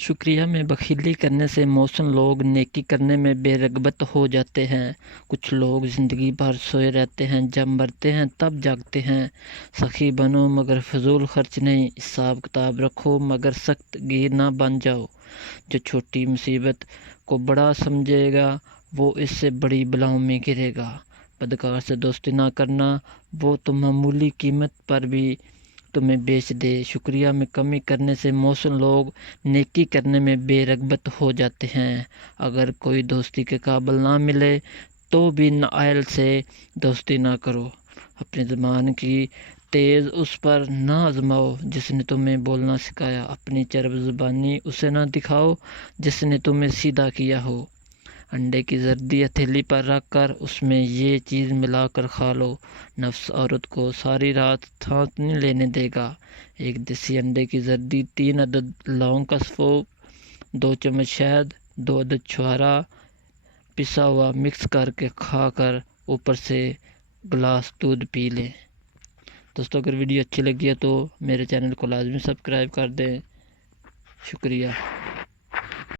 شکریہ میں بخیلی کرنے سے موسم لوگ نیکی کرنے میں بے رغبت ہو جاتے ہیں۔ کچھ لوگ زندگی بھر سوئے رہتے ہیں، جب مرتے ہیں تب جاگتے ہیں۔ سخی بنو مگر فضول خرچ نہیں، حساب کتاب رکھو مگر سخت گیر نہ بن جاؤ۔ جو چھوٹی مصیبت کو بڑا سمجھے گا وہ اس سے بڑی بلاؤں میں گرے گا۔ بدکار سے دوستی نہ کرنا، وہ تو معمولی قیمت پر بھی تمہیں بیچ دے۔ شکریہ میں کمی کرنے سے موسم لوگ نیکی کرنے میں بے رغبت ہو جاتے ہیں۔ اگر کوئی دوستی کے قابل نہ ملے تو بھی نااہل سے دوستی نہ کرو۔ اپنی زبان کی تیز اس پر نہ آزماؤ جس نے تمہیں بولنا سکھایا۔ اپنی چرب زبانی اسے نہ دکھاؤ جس نے تمہیں سیدھا کیا ہو۔ انڈے کی زردی ہتھیلی پر رکھ کر اس میں یہ چیز ملا کر کھا لو۔ نفس عورت کو ساری رات سانس نہیں لینے دے گا۔ ایک دیسی انڈے کی زردی، 3 عدد لونگ کا سفوف، 2 چمچ شہد، 2 عدد چھوہارا پسا ہوا مکس کر کے کھا کر اوپر سے گلاس دودھ پی لیں۔ دوستو اگر ویڈیو اچھی لگی ہے تو میرے چینل کو لازمی سبسکرائب کر دیں۔ شکریہ۔